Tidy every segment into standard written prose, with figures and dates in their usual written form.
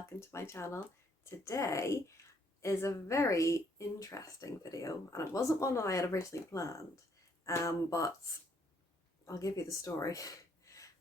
welcome to my channel. Today is a very interesting video, and it wasn't one that I had originally planned, but I'll give you the story.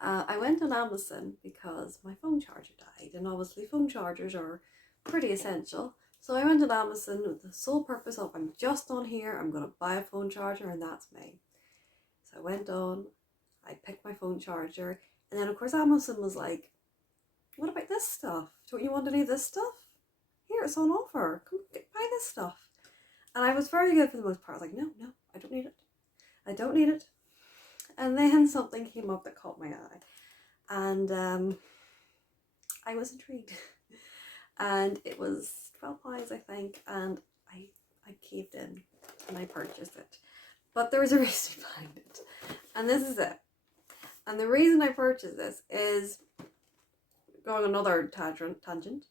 I went on Amazon because my phone charger died, and obviously phone chargers are pretty essential. So I went on Amazon with the sole purpose of I'm just on here, I'm going to buy a phone charger, and that's me. So I went on, I picked my phone charger, and then of course Amazon was like, what about this stuff? Don't you want any of this stuff? Here, it's on offer. Come buy this stuff. And I was very good for the most part. I was like, no, I don't need it. I don't need it. And then something came up that caught my eye. And I was intrigued. And it was £12, I think. And I caved in and I purchased it. But there was a reason behind it. And this is it. And the reason I purchased this is, going another tangent,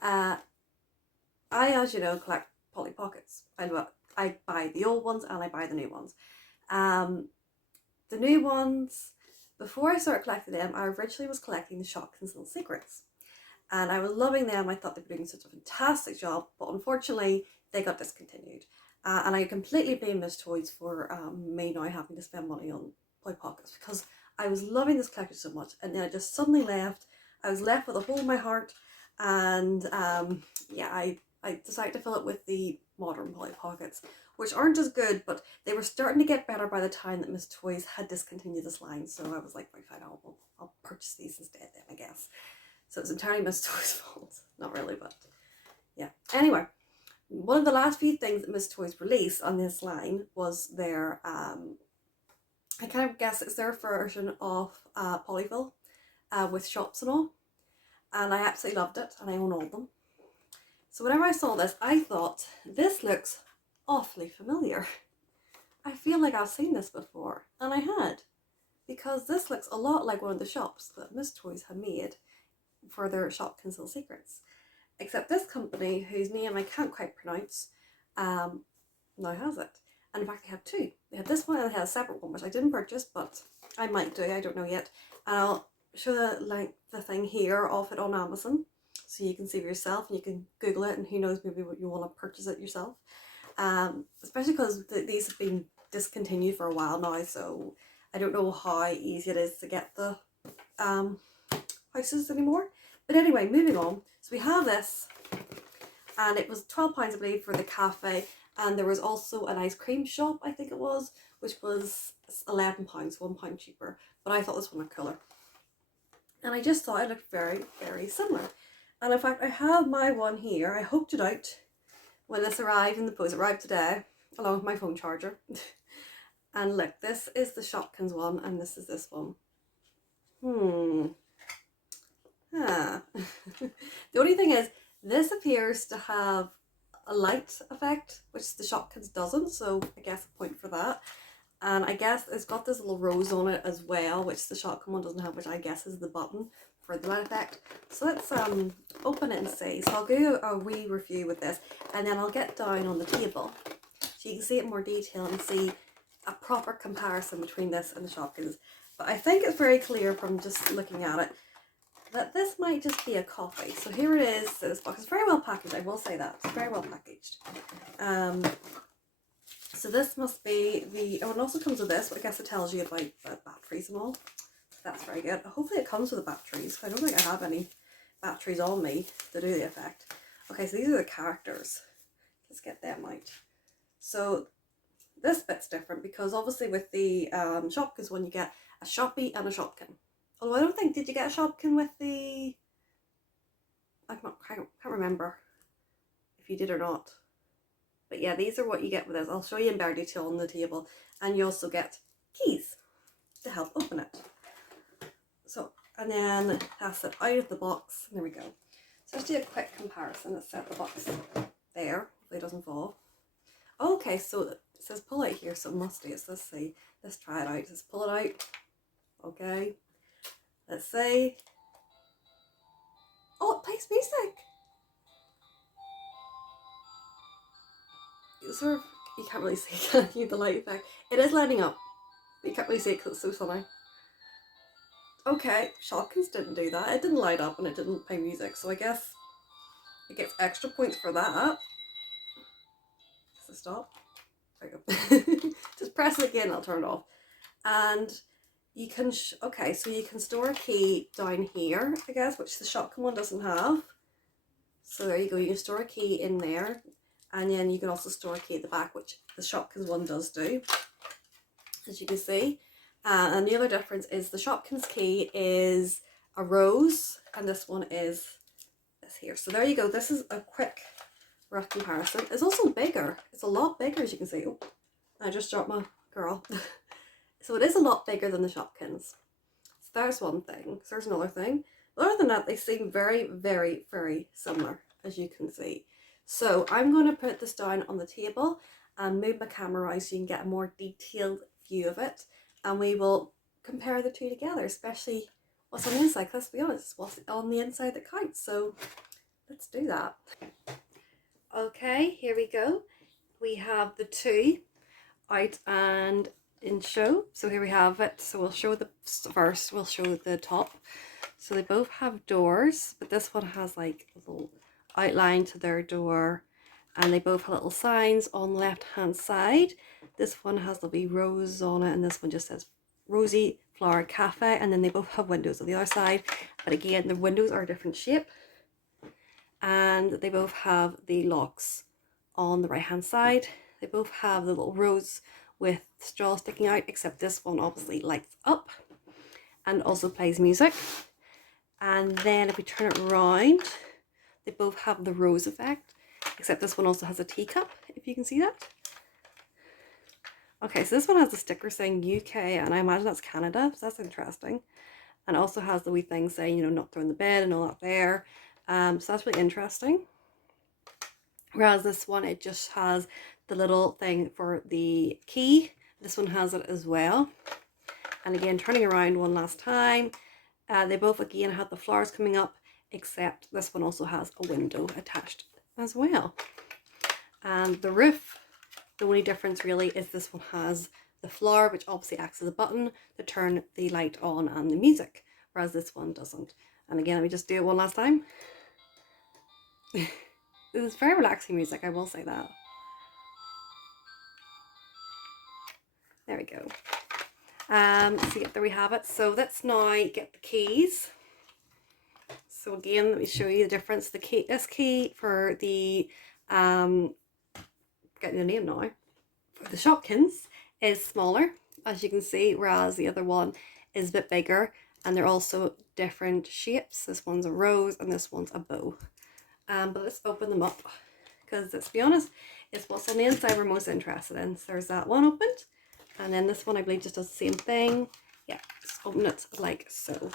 I, as you know, collect Polly Pockets. I buy the old ones and I buy the new ones. The new ones, before I started collecting them, I originally was collecting the Shopkins Lil Secrets. And I was loving them. I thought they were doing such a fantastic job, but unfortunately they got discontinued. And I completely blame Miss Toys for me now having to spend money on Polly Pockets, because I was loving this collection so much, and then I just suddenly left. I was left with a hole in my heart, and yeah, I decided to fill it with the modern Polly Pockets, which aren't as good, but they were starting to get better by the time that Miss Toys had discontinued this line. So I was like, right, fine, I'll purchase these instead then, I guess. So it's entirely Miss Toys' fault. Not really, but yeah. Anyway, one of the last few things that Miss Toys released on this line was their, I kind of guess it's their version of Polyfill. With shops and all, and I absolutely loved it, and I own all of them. So whenever I saw this, I thought, this looks awfully familiar. I feel like I've seen this before, and I had, because this looks a lot like one of the shops that Miss Toys had made for their Shopkins Lil Secrets, except this company, whose name I can't quite pronounce, now has it. And in fact, they have two. They had this one and they had a separate one, which I didn't purchase, but I might do, I don't know yet. And I'll show the thing here of it on Amazon, so you can see for yourself, and you can Google it, and who knows, maybe you want to purchase it yourself. Especially because these have been discontinued for a while now, so I don't know how easy it is to get the houses anymore. But anyway, moving on. So we have this, and it was £12, I believe, for the cafe, and there was also an ice cream shop, I think it was, which was £11, £1 cheaper. But I thought this one looked cooler. And I just thought it looked very, very similar. And in fact, I have my one here. I hooked it out when this arrived in the post. It arrived today, along with my phone charger. And look, this is the Shopkins one, and this is this one. The only thing is, this appears to have a light effect, which the Shopkins doesn't, so I guess a point for that. And I guess it's got this little rose on it as well, which the Shopkin one doesn't have, which I guess is the button for the light effect. So let's open it and see. So I'll do a wee review with this, and then I'll get down on the table so you can see it in more detail and see a proper comparison between this and the Shopkins. But I think it's very clear from just looking at it that this might just be a copy. So here it is. So this box is very well packaged, I will say that. It's very well packaged. So this must be the, oh, it also comes with this, but I guess it tells you about the batteries and all. That's very good. Hopefully it comes with the batteries. I don't think I have any batteries on me to do the effect. Okay, so these are the characters. Let's get them out. So this bit's different, because obviously with the Shopkins one you get a Shoppy and a Shopkin. Although I don't think, did you get a Shopkin with the, I can't remember if you did or not. But yeah, these are what you get with this. I'll show you in better detail on the table. And you also get keys to help open it. So, and then that's it out of the box. There we go. So let's do a quick comparison. Let's set the box there. Hopefully it doesn't fall. Okay, so it says pull out here, so it must do. So let's see. Let's try it out. It says pull it out. Okay. Let's see. Oh, it plays music. Sort of, you can't really see, can you, the light effect. It is lighting up, but you can't really see it because it's so sunny. Okay, Shopkins didn't do that. It didn't light up and it didn't play music, so I guess it gets extra points for that. So stop. There you go. Just press it again, I'll turn it off. And you can, okay, so you can store a key down here, I guess, which the Shopkin one doesn't have. So there you go, you can store a key in there. And then you can also store a key at the back, which the Shopkins one does do, as you can see. And the other difference is the Shopkins key is a rose, and this one is this here. So there you go, this is a quick rough comparison. It's also bigger. It's a lot bigger, as you can see. Oh, I just dropped my girl. So it is a lot bigger than the Shopkins. So there's one thing. So there's another thing. But other than that, they seem very, very, very similar, as you can see. So I'm going to put this down on the table and move my camera around so you can get a more detailed view of it. And we will compare the two together, especially what's on the inside. Let's be honest, what's on the inside that counts. So let's do that. Okay, here we go. We have the two out and in show. So here we have it. So we'll show the first, we'll show the top. So they both have doors, but this one has like a little outline to their door, and they both have little signs on the left hand side. This one has little roses on it, and this one just says Rosy Flower Cafe, and then they both have windows on the other side, but again the windows are a different shape, and they both have the locks on the right hand side. They both have the little rose with straw sticking out, except this one obviously lights up and also plays music. And then if we turn it around, they both have the rose effect, except this one also has a teacup, if you can see that. Okay, so this one has a sticker saying UK, and I imagine that's Canada, so that's interesting. And it also has the wee thing saying, you know, not throwing the bed and all that there. So that's really interesting. Whereas this one, it just has the little thing for the key. This one has it as well. And again, turning around one last time, they both again have the flowers coming up, except this one also has a window attached as well. And the roof, the only difference really is this one has the flower, which obviously acts as a button to turn the light on and the music, whereas this one doesn't. And again, let me just do it one last time. This is very relaxing music, I will say that. There we go. So yeah, there we have it. So let's now get the keys. So again, let me show you the difference. The key, this key for the getting the name now, for the Shopkins is smaller, as you can see, whereas the other one is a bit bigger, and they're also different shapes. This one's a rose and this one's a bow. But let's open them up, because let's be honest, it's what's on the inside we're most interested in. So there's that one opened, and then this one I believe just does the same thing. Yeah, just open it like so,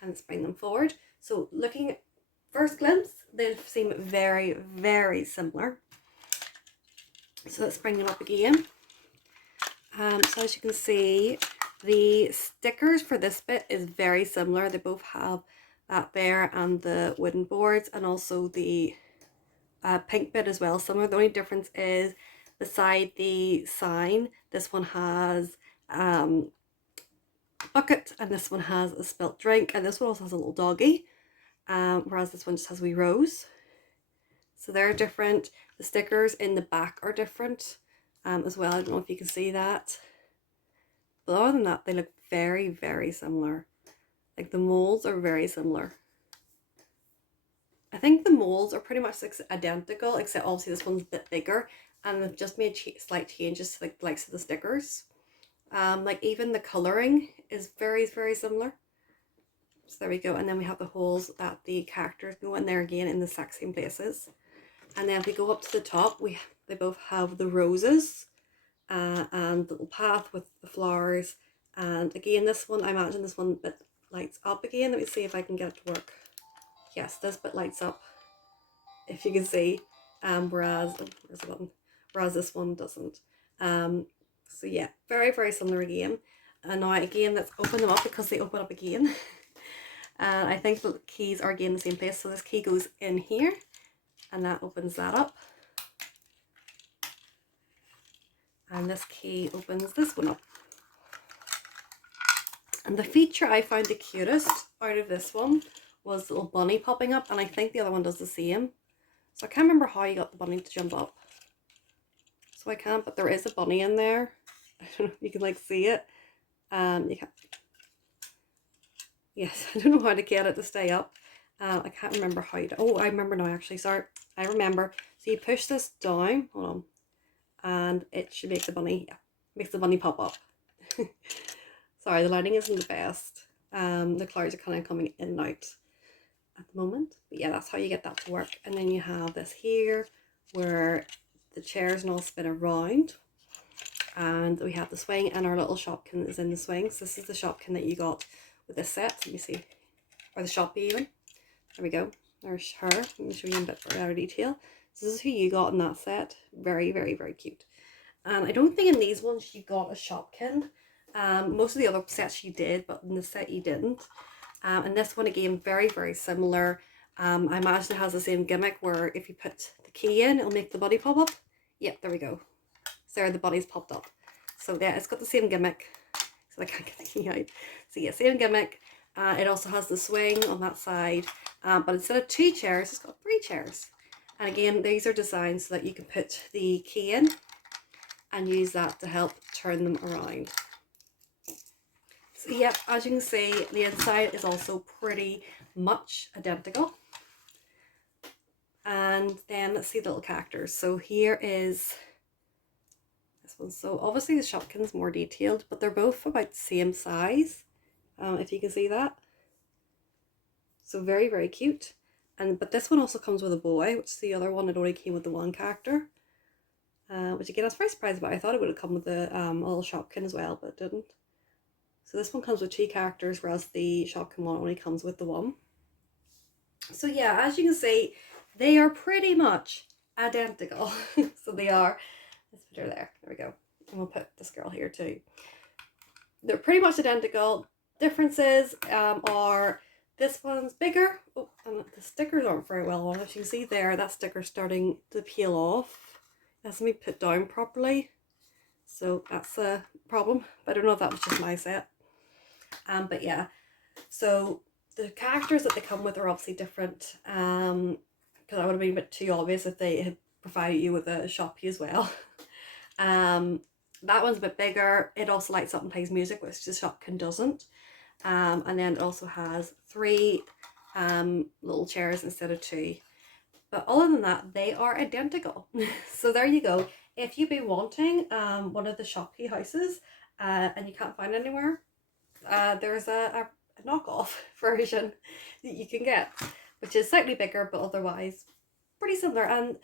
and let's bring them forward. So looking at first glimpse, they seem very, very similar. So let's bring them up again. So as you can see, the stickers for this bit is very similar. They both have that there and the wooden boards, and also the pink bit as well. Similar. The only difference is beside the sign, this one has bucket, and this one has a spilt drink, and this one also has a little doggy, whereas this one just has a wee rose. So they're different. The stickers in the back are different as well. I don't know if you can see that, but other than that, they look very, very similar. Like the molds are very similar. I think the molds are pretty much identical, except obviously this one's a bit bigger, and they've just made slight changes to like the likes of the stickers. Like even the colouring is very, very similar. So there we go. And then we have the holes that the characters go in there again in the exact same places. And then if we go up to the top, they both have the roses and the little path with the flowers. And again, this one, I imagine this one bit lights up again. Let me see if I can get it to work. Yes, this bit lights up, if you can see. Whereas, oh, there's a button. Whereas this one doesn't. So yeah, very, very similar again. And now again, let's open them up, because they open up again. And I think the keys are again in the same place. So this key goes in here, and that opens that up. And this key opens this one up. And the feature I found the cutest out of this one was the little bunny popping up, and I think the other one does the same. So I can't remember how you got the bunny to jump up. So I can't, but there is a bunny in there. I don't know if you can like see it. You can't. Yes, I don't know how to get it to stay up. I can't remember how you do. Oh, I remember now actually, sorry. I remember. So you push this down, hold on, and it should make the bunny, yeah, makes the bunny pop up. Sorry, the lighting isn't the best. The clouds are kind of coming in and out at the moment. But yeah, that's how you get that to work. And then you have this here where the chairs and all spin around. And we have the swing, and our little Shopkin is in the swing. So this is the Shopkin that you got with this set. Let me see. Or the Shopee even. There we go. There's her. Let me show you in a bit more detail. So this is who you got in that set. Very, very, very cute. And I don't think in these ones you got a Shopkin. Most of the other sets you did, but in the set you didn't. And this one again, very, very similar. I imagine it has the same gimmick where if you put the key in, it'll make the body pop up. Yep, there we go. So there, the body's popped up. So yeah, it's got the same gimmick. So I can't get the key out. So yeah, same gimmick. It also has the swing on that side. But instead of 2 chairs, it's got 3 chairs. And again, these are designed so that you can put the key in and use that to help turn them around. So yep, as you can see, the inside is also pretty much identical. And then let's see the little characters. So here is this one. So obviously the Shopkin's more detailed, but they're both about the same size, if you can see that. So very, very cute. But this one also comes with a boy, which is the other one. It only came with the one character. Which again, I was very surprised about. I thought it would have come with a little Shopkin as well, but it didn't. So this one comes with 2 characters, whereas the Shopkin one only comes with the one. So yeah, as you can see, they are pretty much identical. So they are. Let's put her there. There we go. And we'll put this girl here too. They're pretty much identical. Differences are this one's bigger. Oh, and the stickers aren't very well on. As you can see there, that sticker's starting to peel off. It hasn't been put down properly. So that's a problem. But I don't know if that was just my set. But yeah, so the characters that they come with are obviously different. Because that would have been a bit too obvious if they had provided you with a Shopee as well. That one's a bit bigger. It also lights up and plays music, which the Shopkin doesn't. And then it also has 3 little chairs instead of 2. But other than that, they are identical. So there you go. If you've been wanting one of the Shopee houses and you can't find anywhere, there's a knockoff version that you can get, which is slightly bigger, but otherwise pretty similar. And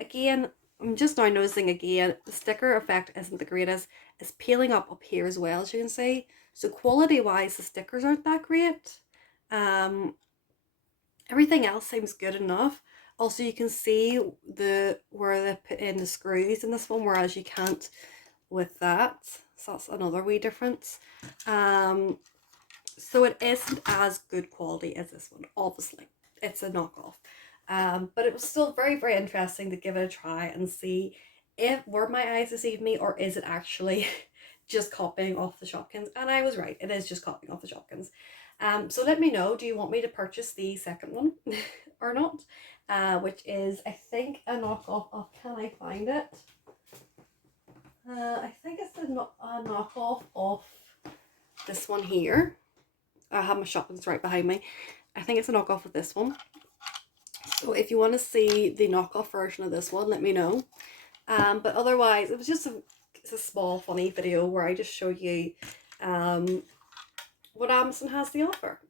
again, I'm just now noticing again, the sticker effect isn't the greatest. It's peeling up here as well, as you can see. So quality wise, the stickers aren't that great. Everything else seems good enough. Also, you can see where they put in the screws in this one, whereas you can't with that. So that's another wee difference. So it isn't as good quality as this one, obviously. It's a knockoff. But it was still very, very interesting to give it a try and see if were my eyes deceived me, or is it actually just copying off the Shopkins. And I was right, it is just copying off the Shopkins. So let me know, do you want me to purchase the second one or not? Which is, I think, a knockoff of, can I find it? I think it's a knockoff of this one here. I have my Shopkins right behind me. I think it's a knockoff of this one. So if you want to see the knockoff version of this one, let me know. But otherwise, it was just a small funny video where I just show you what Amazon has to offer.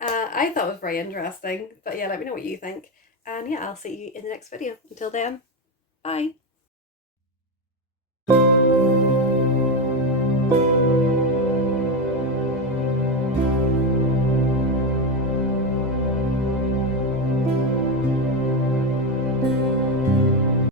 I thought it was very interesting. But yeah, let me know what you think. And yeah, I'll see you in the next video. Until then, bye.